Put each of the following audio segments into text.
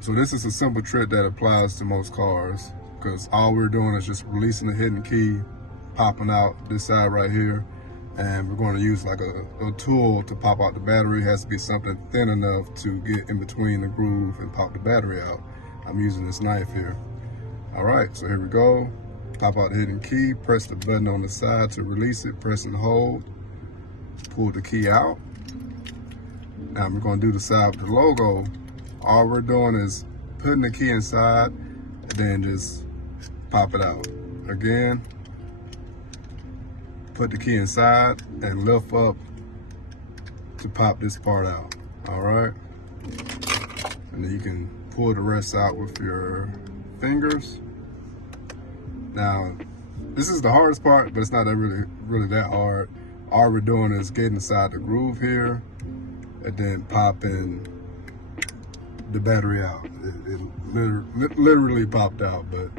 So this is a simple trick that applies to most cars, because all we're doing is just releasing the hidden key, popping out this side right here, and we're going to use like a tool to pop out the battery. It has to be something thin enough to get in between the groove and pop the battery out. I'm using this knife here. All right, so here we go. Pop out the hidden key, press the button on the side to release it, press and hold, pull the key out. Now we're going to do the side with the logo. All we're doing is putting the key inside and then just pop it out. Again, put the key inside and lift up to pop this part out. All right, and then you can pull the rest out with your fingers. Now, this is the hardest part, but it's not really that hard. All we're doing is getting inside the groove here and then popping the battery out. It literally popped out, but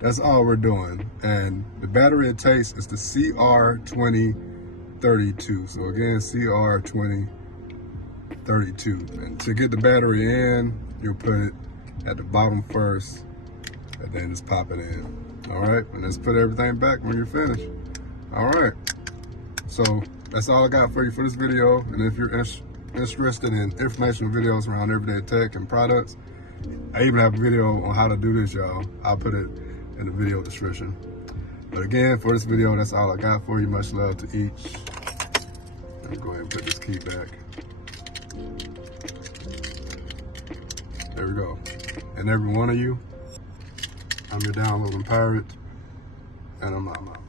that's all we're doing. And the battery it takes is the CR2032. So again, CR2032. And to get the battery in, you'll put it at the bottom first and then just pop it in. All right, and let's put everything back when you're finished. All right, so that's all I got for you for this video. And if you're interested in informational videos around everyday tech and products, I even have a video on how to do this, y'all. I'll put it in the video description. But again, for this video, that's all I got for you. Much love to each. Let me go ahead and put this key back. There we go. And every one of you, I'm your downloading pirate, and I'm out.